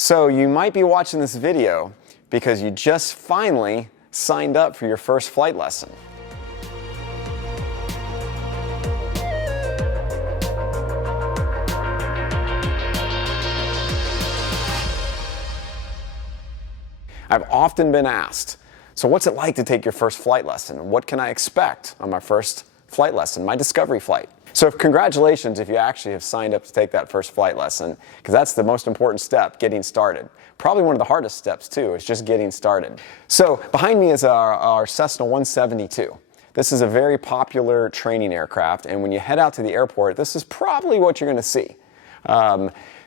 So you might be watching this video because you just finally signed up for your first flight lesson. I've often been asked, so what's it like to take your first flight lesson? What can I expect on my first flight lesson, my discovery flight? So congratulations if you actually have signed up to take that first flight lesson, because that's the most important step, getting started. Probably one of the hardest steps too, is just getting started. So behind me is our Cessna 172. This is a very popular training aircraft, and when you head out to the airport, this is probably what you're going to see.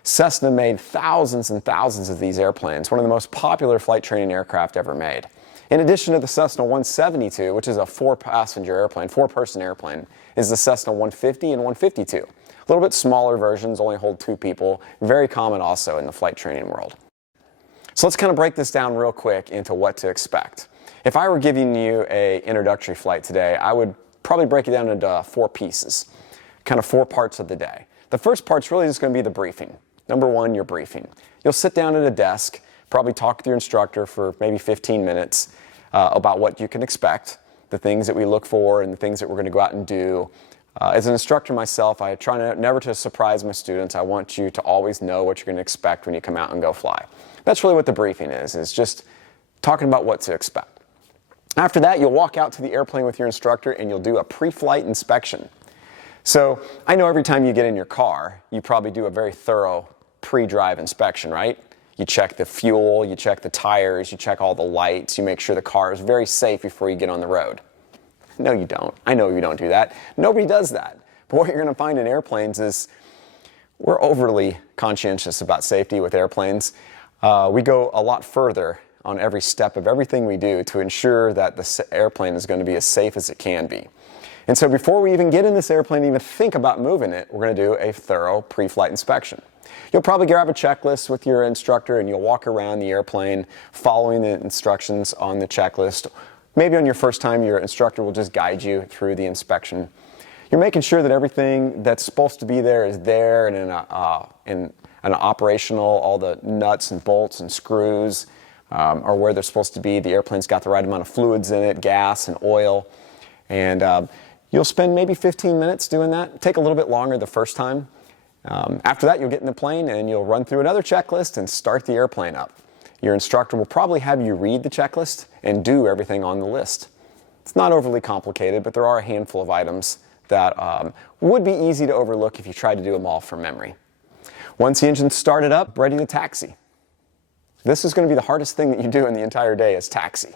Cessna made thousands and thousands of these airplanes, one of the most popular flight training aircraft ever made. In addition to the Cessna 172, which is a four-person airplane, is the Cessna 150 and 152. A little bit smaller versions, only hold 2 people, very common also in the flight training world. So let's kind of break this down real quick into what to expect. If I were giving you an introductory flight today, I would probably break it down into 4 pieces, kind of 4 parts of the day. The first part's really just going to be the briefing. Number 1, your briefing. You'll sit down at a desk, probably talk with your instructor for maybe 15 minutes about what you can expect, the things that we look for and the things that we're going to go out and do. As an instructor myself, I try never to surprise my students. I want you to always know what you're going to expect when you come out and go fly. That's really what the briefing is just talking about what to expect. After that, you'll walk out to the airplane with your instructor and you'll do a pre-flight inspection. So I know every time you get in your car, you probably do a very thorough pre-drive inspection, right? You check the fuel, you check the tires, you check all the lights, you make sure the car is very safe before you get on the road. No, you don't. I know you don't do that. Nobody does that. But what you're going to find in airplanes is we're overly conscientious about safety with airplanes. We go a lot further on every step of everything we do to ensure that the airplane is going to be as safe as it can be. And so before we even get in this airplane, even think about moving it, we're going to do a thorough pre-flight inspection. You'll probably grab a checklist with your instructor and you'll walk around the airplane following the instructions on the checklist. Maybe on your first time, your instructor will just guide you through the inspection. You're making sure that everything that's supposed to be there is there and in an operational, all the nuts and bolts and screws are where they're supposed to be. The airplane's got the right amount of fluids in it, gas and oil. And you'll spend maybe 15 minutes doing that. Take a little bit longer the first time. After that, you'll get in the plane and you'll run through another checklist and start the airplane up. Your instructor will probably have you read the checklist and do everything on the list. It's not overly complicated, but there are a handful of items that would be easy to overlook if you tried to do them all from memory. Once the engine's started up, ready to taxi. This is going to be the hardest thing that you do in the entire day is taxi.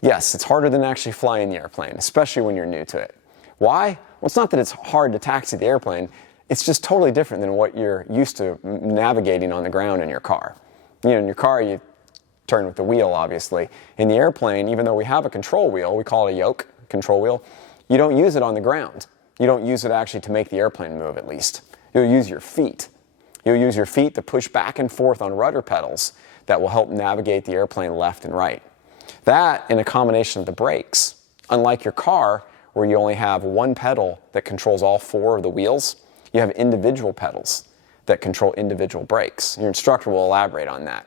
Yes, it's harder than actually flying the airplane, especially when you're new to it. Why? Well, it's not that it's hard to taxi the airplane. It's just totally different than what you're used to navigating on the ground in your car. You know, in your car, you turn with the wheel, obviously. In the airplane, even though we have a control wheel, we call it a yoke control wheel, you don't use it on the ground. You don't use it actually to make the airplane move, at least. You'll use your feet. You'll use your feet to push back and forth on rudder pedals that will help navigate the airplane left and right. That, in a combination of the brakes, unlike your car, where you only have one pedal that controls all 4 of the wheels, you have individual pedals that control individual brakes. Your instructor will elaborate on that.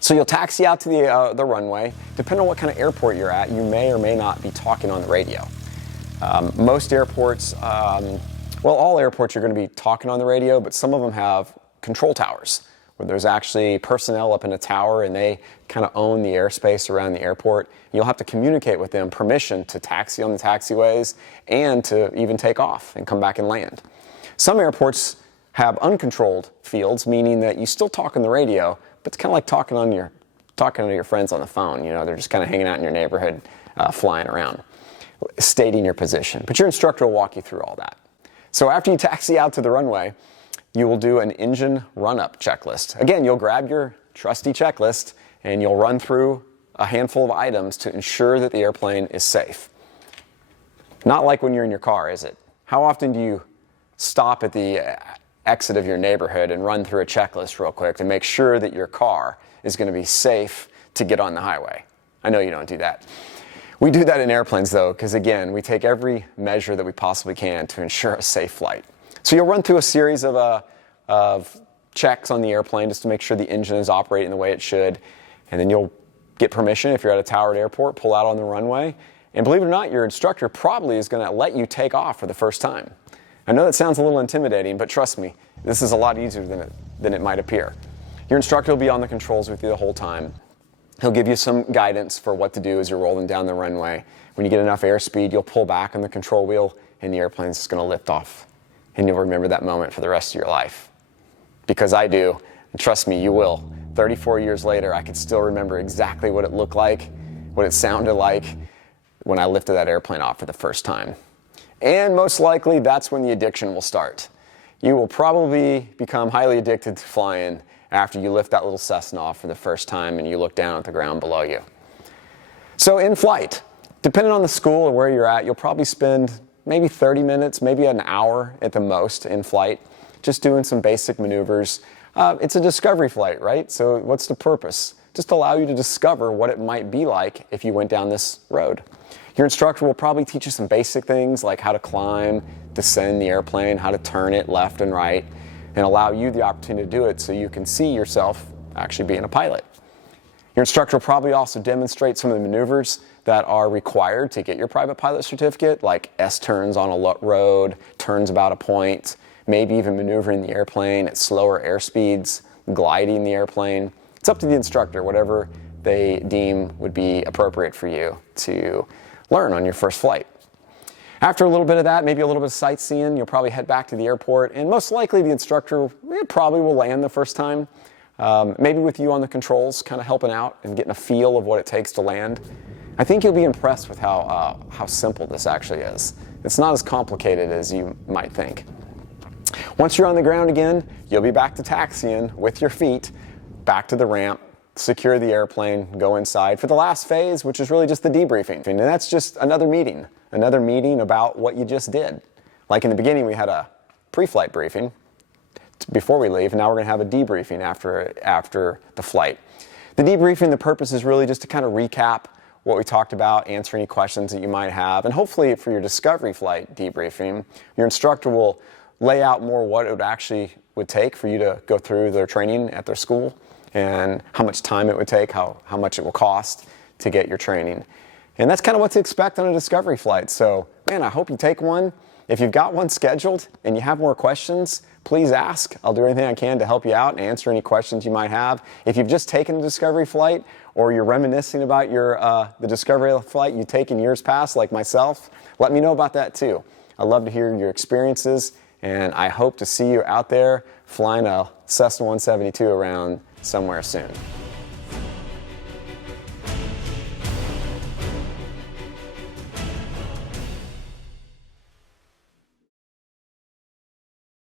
So you'll taxi out to the runway. Depending on what kind of airport you're at, you may or may not be talking on the radio. Most airports, well, all airports you're going to be talking on the radio, but some of them have control towers, where there's actually personnel up in a tower and they kind of own the airspace around the airport. You'll have to communicate with them permission to taxi on the taxiways and to even take off and come back and land. Some airports have uncontrolled fields, meaning that you still talk on the radio, but it's kind of like talking to your friends on the phone. You know, they're just kind of hanging out in your neighborhood, flying around, stating your position. But your instructor will walk you through all that. So after you taxi out to the runway, you will do an engine run-up checklist. Again, you'll grab your trusty checklist and you'll run through a handful of items to ensure that the airplane is safe. Not like when you're in your car, is it? How often do you stop at the exit of your neighborhood and run through a checklist real quick to make sure that your car is going to be safe to get on the highway? I know you don't do that. We do that in airplanes though, because again, we take every measure that we possibly can to ensure a safe flight. So you'll run through a series of checks on the airplane just to make sure the engine is operating the way it should. And then you'll get permission if you're at a towered airport, pull out on the runway. And believe it or not, your instructor probably is going to let you take off for the first time. I know that sounds a little intimidating, but trust me, this is a lot easier than it might appear. Your instructor will be on the controls with you the whole time. He'll give you some guidance for what to do as you're rolling down the runway. When you get enough airspeed, you'll pull back on the control wheel and the airplane's just going to lift off. And you'll remember that moment for the rest of your life. Because I do, and trust me, you will. 34 years later, I can still remember exactly what it looked like, what it sounded like when I lifted that airplane off for the first time. And most likely, that's when the addiction will start. You will probably become highly addicted to flying after you lift that little Cessna off for the first time and you look down at the ground below you. So in flight, depending on the school or where you're at, you'll probably spend maybe 30 minutes, maybe an hour at the most in flight, just doing some basic maneuvers. It's a discovery flight, right? So what's the purpose? Just allow you to discover what it might be like if you went down this road. Your instructor will probably teach you some basic things like how to climb, descend the airplane, how to turn it left and right, and allow you the opportunity to do it so you can see yourself actually being a pilot. Your instructor will probably also demonstrate some of the maneuvers that are required to get your private pilot certificate, like S-turns on a road, turns about a point, maybe even maneuvering the airplane at slower airspeeds, gliding the airplane. It's up to the instructor, whatever they deem would be appropriate for you to learn on your first flight. After a little bit of that, maybe a little bit of sightseeing, you'll probably head back to the airport, and most likely the instructor probably will land the first time, maybe with you on the controls, kind of helping out and getting a feel of what it takes to land. I think you'll be impressed with how simple this actually is. It's not as complicated as you might think. Once you're on the ground again, you'll be back to taxiing with your feet, back to the ramp, secure the airplane, go inside for the last phase, which is really just the debriefing. And that's just another meeting about what you just did. Like in the beginning, we had a pre-flight briefing before we leave, and now we're going to have a debriefing after the flight. The debriefing, the purpose is really just to kind of recap what we talked about, answer any questions that you might have, and hopefully for your discovery flight debriefing, your instructor will lay out more what it would take for you to go through their training at their school, and how much time it would take, how much it will cost to get your training. And that's kind of what to expect on a discovery flight. So, man, I hope you take one. If you've got one scheduled and you have more questions, please ask. I'll do anything I can to help you out and answer any questions you might have. If you've just taken a discovery flight or you're reminiscing about the discovery flight you've taken years past, like myself, let me know about that too. I'd love to hear your experiences, and I hope to see you out there flying a Cessna 172 around somewhere soon.